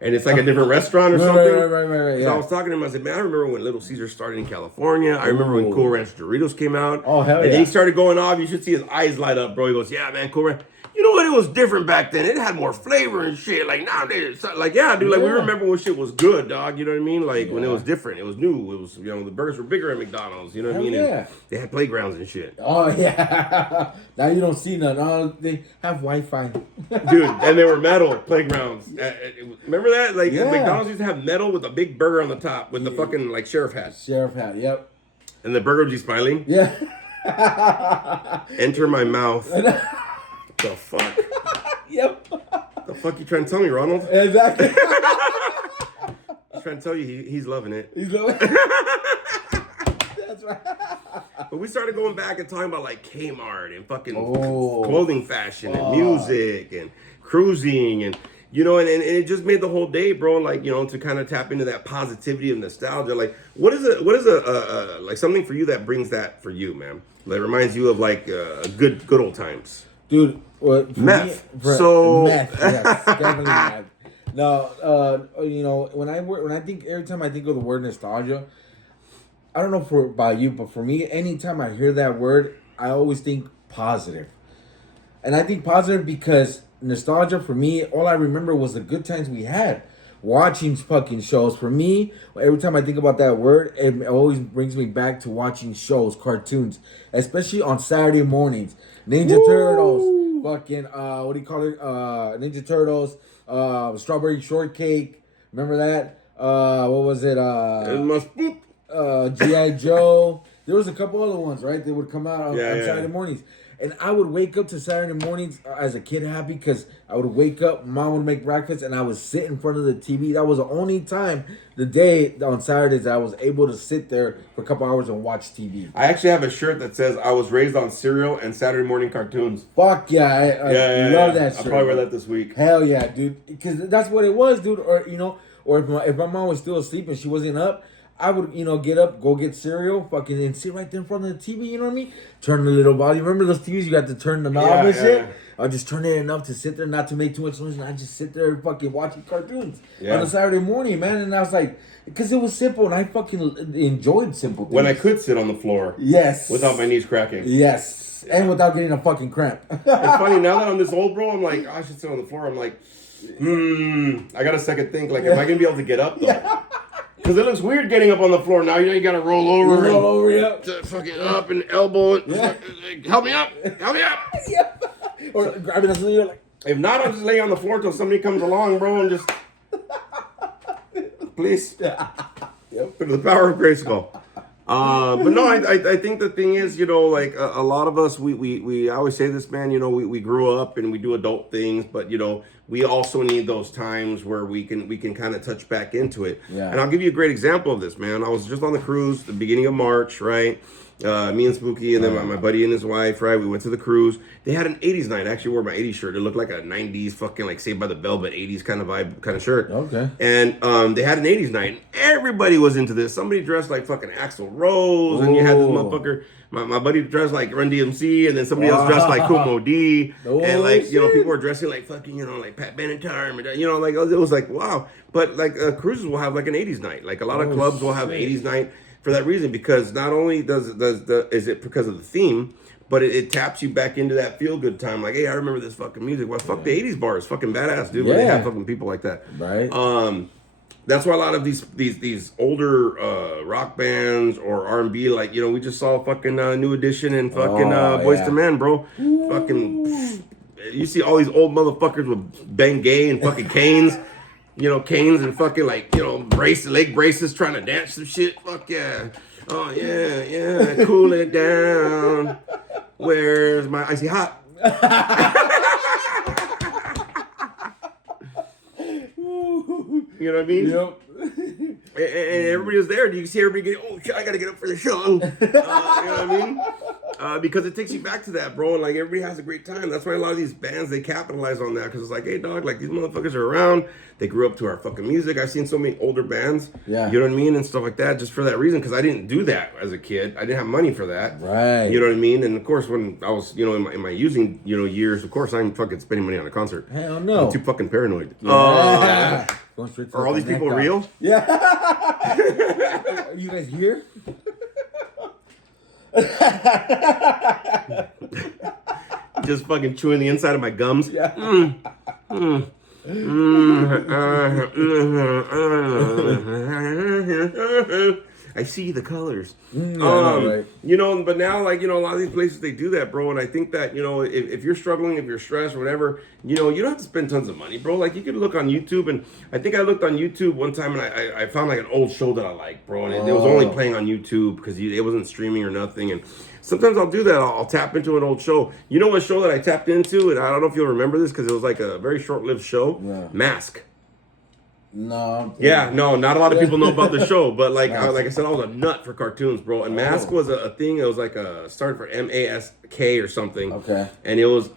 And it's like a different restaurant or something. Right. So I was talking to him. I said, man, I remember when Little Caesars started in California. I remember when Cool Ranch Doritos came out. Oh, hell And then yeah. he started going off. You should see his eyes light up, bro. He goes, yeah, man, Cool Ranch. You know what? It was different back then. It had more flavor and shit. Like nowadays, like, yeah, dude, like we remember when shit was good, dog. You know what I mean? Like when it was different. It was new. It was, you know, the burgers were bigger at McDonald's. You know what I mean? Yeah. And they had playgrounds and shit. Oh yeah. Now you don't see none. Oh, they have Wi-Fi. Dude, and they were metal playgrounds. Remember that? Like Yeah. McDonald's used to have metal with a big burger on the top with the fucking like sheriff hat. Sheriff hat. Yep. And the burger would be smiling. Yeah. Enter my mouth. The fuck? Yep. The fuck you trying to tell me, Ronald? Exactly. He's trying to tell you he's loving it. He's like, that's right. But we started going back and talking about like Kmart and fucking Oh. clothing fashion and music and cruising and you know, and it just made the whole day, bro. Like, you know, to kind of tap into that positivity and nostalgia. Like, what is a like something for you that brings that for you, man? That reminds you of like good old times. Dude, well, for Meth. Me, So- meth, yes, definitely meth. No, you know, when I think every time I think of the word nostalgia, I don't know about you, but for me, anytime I hear that word, I always think positive. And I think positive because nostalgia for me, all I remember was the good times we had watching fucking shows. For me, every time I think about that word, it always brings me back to watching shows, cartoons, especially on Saturday mornings. Ninja Turtles, fucking what do you call it? Ninja Turtles, Strawberry Shortcake. Remember that? What was it? It must boop. G.I. Joe. There was a couple other ones, right? They would come out on Yeah. Saturday mornings. And I would wake up to Saturday mornings as a kid happy because I would wake up, mom would make breakfast, and I would sit in front of the TV. That was the only time the day on Saturdays that I was able to sit there for a couple hours and watch TV. I actually have a shirt that says I was raised on cereal and Saturday morning cartoons. Fuck yeah, I love that I'll shit. probably wear that this week. Hell yeah, dude. Because that's what it was, dude. Or, you know, or if my mom was still asleep and she wasn't up, I would, get up, go get cereal, fucking, and sit right there in front of the TV. You know what I mean? Turn the little volume. Remember those TVs? You got to turn the knob and shit. I just turn it enough to sit there, not to make too much noise, and I just sit there fucking watching cartoons on a Saturday morning, man. And I was like, because it was simple, and I fucking enjoyed simple things. When I could sit on the floor, yes, without my knees cracking, yes, and without getting a fucking cramp. It's funny now that I'm this old, bro. I'm like, I should sit on the floor. I'm like, I got a second think. Like, am I gonna be able to get up though? Because it looks weird getting up on the floor. Now you gotta roll over. Yeah. Fucking up and elbow. Help me up. Yeah. Or grabbing something, you're like. If not, I'll just lay on the floor till somebody comes along, bro, and just. Please. Yep. Through the power of Grayskull. But no, I think the thing is, like a lot of us, we always say this, man, we grew up and we do adult things, but we also need those times where we can kind of touch back into it. Yeah. And I'll give you a great example of this, man. I was just on the cruise the beginning of March, right? Me and Spooky and then my buddy and his wife, right? We went to the cruise. They had an 80s night. I actually wore my 80s shirt. It looked like a 90s fucking like Saved by the Bell, but 80s kind of vibe kind of shirt. Okay. And they had an 80s night. Everybody was into this. Somebody dressed like fucking Axl Rose, and you had this motherfucker. My buddy dressed like Run DMC, and then somebody else dressed like Kumo D. And like, people were dressing like fucking, like Pat Benatar. Like it was like, wow. But like cruises will have like an 80s night. Like a lot of clubs will have 80s night. For that reason, because not only is it because of the theme, but it taps you back into that feel good time. Like, hey, I remember this fucking music. Well, fuck the 80s bars, fucking badass, dude. When they have fucking people like that, right? That's why a lot of these older rock bands or R&B, like we just saw fucking New Edition and fucking Boyz II Men, bro. Fucking, you see all these old motherfuckers with Ben Gay and fucking canes. Canes and fucking like, leg braces trying to dance some shit. Fuck yeah. Oh yeah, cool it down. Where's my icy hot? You know what I mean? Yep. And everybody was there. You can see everybody getting, oh shit, I gotta get up for the show. You know what I mean? Because it takes you back to that, bro. And like everybody has a great time. That's why a lot of these bands, they capitalize on that. Because it's like, hey dog, like these motherfuckers are around. They grew up to our fucking music. I've seen so many older bands. Yeah. You know what I mean? And stuff like that. Just for that reason. Because I didn't do that as a kid. I didn't have money for that. Right. You know what I mean? And of course, when I was, in my using, years, of course, I'm fucking spending money on a concert. Hell no. I'm too fucking paranoid. Yeah. Are all these people real? Yeah. Are you guys here? Just fucking chewing the inside of my gums. Yeah. I see the colors. Right. But now, like, a lot of these places, they do that, bro. And I think that, if you're struggling, if you're stressed or whatever, you don't have to spend tons of money, bro. Like, you could look on YouTube. And I think I looked on YouTube one time and I found like an old show that I like, bro. And it was only playing on YouTube because it wasn't streaming or nothing. And sometimes I'll do that. I'll tap into an old show. You know what show that I tapped into? And I don't know if you'll remember this because it was like a very short-lived show. Yeah. Mask. No. Yeah, no, not a lot of people know about the show, but like I said, I was a nut for cartoons, bro. And Mask was a thing. It was like started for MASK or something. Okay. And it was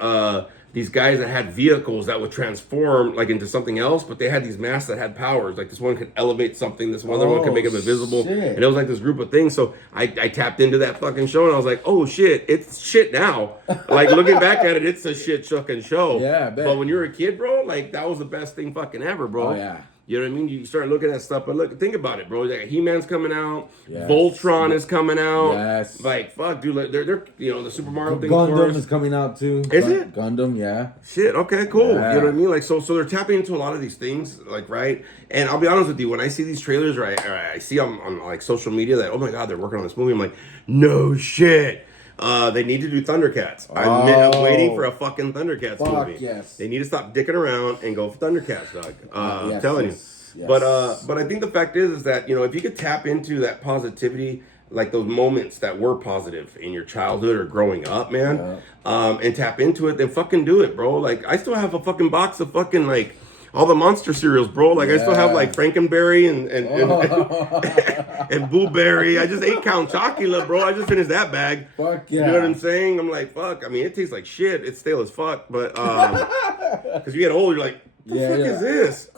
these guys that had vehicles that would transform like into something else, but they had these masks that had powers. Like this one could elevate something, this other one could make them invisible. Shit. And it was like this group of things. So I tapped into that fucking show and I was like, oh shit, it's shit now. Like looking back at it, it's a shit fucking show. Yeah, I bet. But when you were a kid, bro, like that was the best thing fucking ever, bro. Oh yeah. You know what I mean? You start looking at stuff, but look, think about it, bro. Like He-Man's coming out, Yes. Voltron is coming out. Yes. Like fuck, dude. Like, they're the Super Mario thing. Gundam is coming out too. Is it? Gundam? Yeah. Shit. Okay. Cool. Yeah. You know what I mean? Like so they're tapping into a lot of these things, like right. And I'll be honest with you, when I see these trailers or I see on like social media that oh my god they're working on this movie, I'm like, no shit. They need to do Thundercats. I'm waiting for a fucking Thundercats movie. Yes. They need to stop dicking around and go for Thundercats, dog. I'm telling you. Yes. But I think the fact is that if you could tap into that positivity, like those moments that were positive in your childhood or growing up, man, and tap into it, then fucking do it, bro. Like I still have a fucking box of fucking like all the monster cereals, bro. Like I still have like Frankenberry and Boo Berry. I just ate Count Chocula, bro. I just finished that bag. Fuck yeah. You know what I'm saying? I'm like, fuck. I mean, it tastes like shit. It's stale as fuck. But because you get older, you're like, what the fuck is this?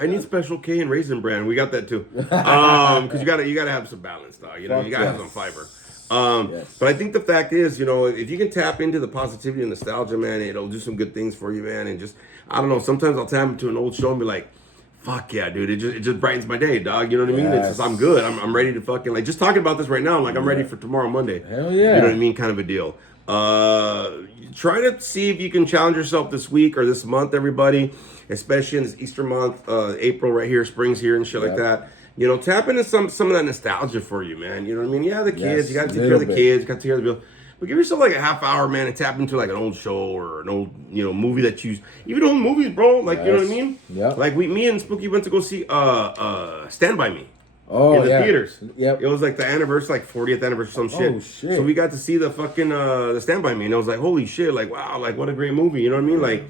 I need Special K and Raisin Bran. We got that too. Because you gotta have some balance, dog. You know, you gotta have some fiber. But I think the fact is, you know, if you can tap into the positivity and nostalgia, man, it'll do some good things for you, man. And just, I don't know, sometimes I'll tap into an old show and be like, fuck yeah, dude, it just brightens my day, dog. You know what I mean? It's just, I'm good. I'm ready to fucking, like, just talking about this right now, I'm like, I'm ready for tomorrow, Monday. Hell yeah. You know what I mean? Kind of a deal. Try to see if you can challenge yourself this week or this month, everybody, especially in this Easter month, April right here, spring's here and shit like that. You know, tap into some of that nostalgia for you, man. You know what I mean? Yeah, the kids, you got to take care of the kids, you got to take care of the bill. But give yourself like a half hour, man, and tap into like an old show or an old, you know, movie that you, even old movies, bro. Like, you know what I mean? Yeah. Like me and Spooky went to go see Stand By Me. Oh, in the theaters. Yep. It was like the anniversary, like 40th anniversary, some shit. Oh, shit. So we got to see the fucking the Stand By Me, and I was like, holy shit, like wow, like what a great movie. You know what I mean? Like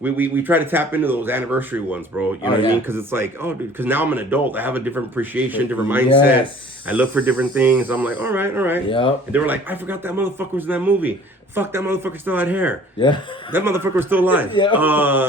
we try to tap into those anniversary ones, bro. You know what I mean? Because it's like, oh, dude, because now I'm an adult, I have a different appreciation, different mindset. Yes. I look for different things. I'm like, all right. Yep. And they were like, I forgot that motherfucker was in that movie. Fuck, that motherfucker still had hair. Yeah. That motherfucker was still alive. Yeah.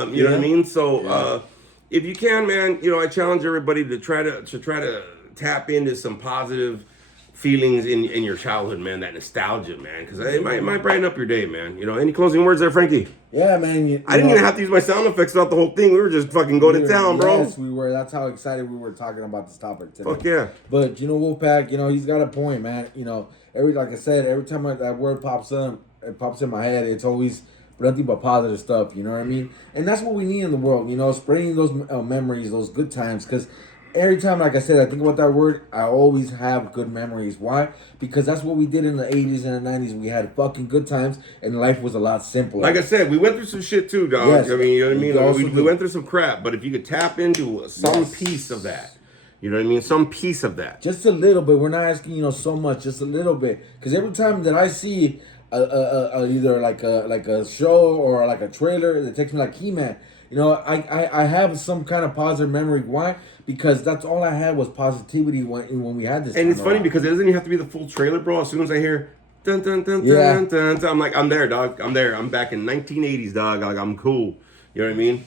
You know what I mean? So if you can, man, you know, I challenge everybody to try to tap into some positive feelings in your childhood, man. That nostalgia, man, because it might brighten up your day, man. You know, any closing words there, Frankie? Yeah, man. I didn't even have to use my sound effects throughout the whole thing. We were just fucking going to town, bro. Yes, we were. That's how excited we were talking about this topic today. Fuck yeah. But you know, Wolfpack, you know, he's got a point, man. You know, like I said, every time that word pops in my head, it's always nothing but positive stuff. You know what I mean? And that's what we need in the world. You know, spreading those memories, those good times, because every time, like I said, I think about that word, I always have good memories. Why? Because that's what we did in the 80s and the 90s. We had fucking good times, and life was a lot simpler. Like I said, we went through some shit too, dog. Yes. I mean, you know what I mean? Like, we We went through some crap, but if you could tap into some piece of that, you know what I mean? Some piece of that. Just a little bit. We're not asking, you know, so much. Just a little bit. Because every time that I see either like a show or like a trailer that takes me like He-Man, you know, I have some kind of positive memory. Why? Because that's all I had was positivity when we had this. And it's funny because it doesn't even have to be the full trailer, bro. As soon as I hear dun dun dun dun dun, dun, I'm like, I'm there, dog. I'm there. I'm back in 1980s, dog. Like I'm cool. You know what I mean?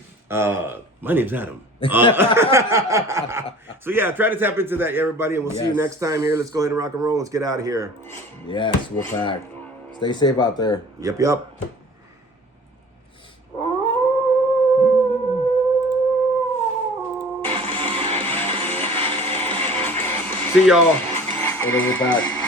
My name's Adam. So yeah, try to tap into that, everybody, and we'll see you next time here. Let's go ahead and rock and roll. Let's get out of here. Yes, we'll pack. Stay safe out there. Yep. See y'all. We're back.